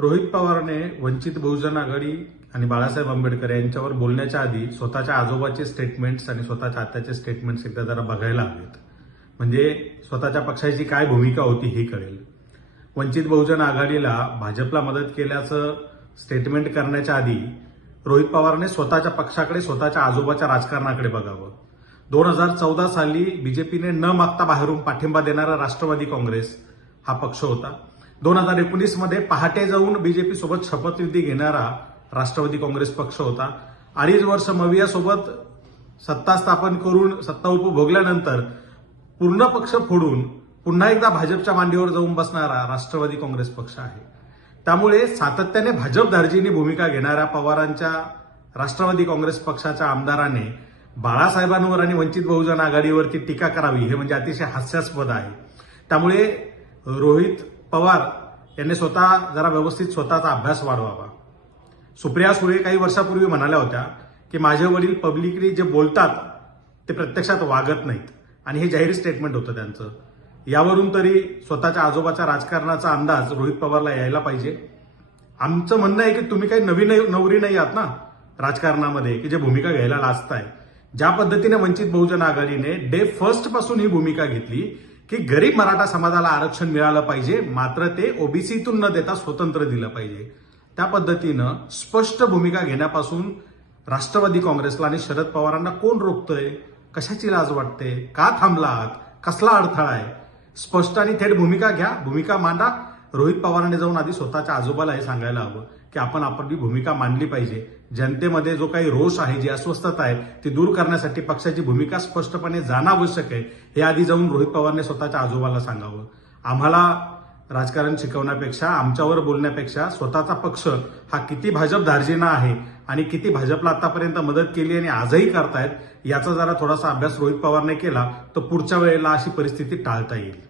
रोहित पवारने वंचित बहुजन आघाडी आणि बाळासाहेब आंबेडकर यांच्यावर बोलण्याच्या आधी स्वतःच्या आजोबाचे स्टेटमेंट्स आणि स्वतःच्या आत्याचे स्टेटमेंट्स एकदा जरा बघायला हवेत. म्हणजे स्वतःच्या पक्षाची काय भूमिका होती हे कळेल. वंचित बहुजन आघाडीला भाजपला मदत केल्याचं स्टेटमेंट करण्याच्या आधी रोहित पवारने स्वतःच्या पक्षाकडे स्वतःच्या आजोबाच्या राजकारणाकडे बघावं. दोन हजार चौदा साली बीजेपीने न मागता बाहेरून पाठिंबा देणारा राष्ट्रवादी काँग्रेस हा पक्ष होता. दोन हजार एकोणीसमध्ये पहाटे जाऊन बीजेपी सोबत शपथविधी घेणारा राष्ट्रवादी काँग्रेस पक्ष होता. अडीच वर्ष मवियासोबत सत्ता स्थापन करून सत्ता उपभोगल्यानंतर पूर्ण पक्ष फोडून पुन्हा एकदा भाजपच्या मांडीवर जाऊन बसणारा राष्ट्रवादी काँग्रेस पक्ष आहे. त्यामुळे सातत्याने भाजप दार्जिनी भूमिका घेणाऱ्या पवारांच्या राष्ट्रवादी काँग्रेस पक्षाच्या आमदाराने बाळासाहेबांवर आणि वंचित बहुजन आघाडीवरती टीका करावी हे म्हणजे अतिशय हास्यास्पद आहे. त्यामुळे रोहित पवार यांनी स्वतः जरा व्यवस्थित स्वतःचा अभ्यास वाढवावा. सुप्रिया सुळे काही वर्षापूर्वी म्हणाल्या होत्या की माझे वडील पब्लिकली जे बोलतात ते प्रत्यक्षात वागत नाहीत. आणि हे जाहीर स्टेटमेंट होतं त्यांचं. यावरून तरी स्वतःच्या आजोबाच्या राजकारणाचा अंदाज रोहित पवारला यायला पाहिजे. आमचं म्हणणं आहे की तुम्ही काही नवीन नवरी नाही आहात ना राजकारणामध्ये की जे भूमिका घ्यायला लाजताय. ज्या पद्धतीने वंचित बहुजन आघाडीने डे फर्स्टपासून ही भूमिका घेतली की गरीब मराठा समाजाला आरक्षण मिळालं पाहिजे मात्र ते ओबीसीतून न देता स्वतंत्र दिलं पाहिजे. त्या पद्धतीनं स्पष्ट भूमिका घेण्यापासून राष्ट्रवादी काँग्रेसला आणि शरद पवारांना कोण रोखतंय? कशाची लाज वाटते? का थांबला आहात कसला अडथळा आहे? स्पष्ट आणि थेट भूमिका घ्या. भूमिका मांडा. रोहित पवारांनी जाऊन आधी स्वतःच्या आजोबाला हे सांगायला हवं की आपण आपली भूमिका मांडली पाहिजे. जनतेमध्ये जो काही रोष आहे जी अस्वस्थता आहे ती दूर करण्यासाठी पक्षाची भूमिका स्पष्टपणे जाणं आवश्यक आहे. हे आधी जाऊन रोहित पवारने स्वतःच्या आजोबाला सांगावं. आम्हाला राजकारण शिकवण्यापेक्षा आमच्यावर बोलण्यापेक्षा स्वतःचा पक्ष हा किती भाजप धार्जिना आहे आणि किती भाजपला आतापर्यंत मदत केली आणि आजही करतायत याचा जरा थोडासा अभ्यास रोहित पवारने केला तर पुढच्या वेळेला अशी परिस्थिती टाळता येईल.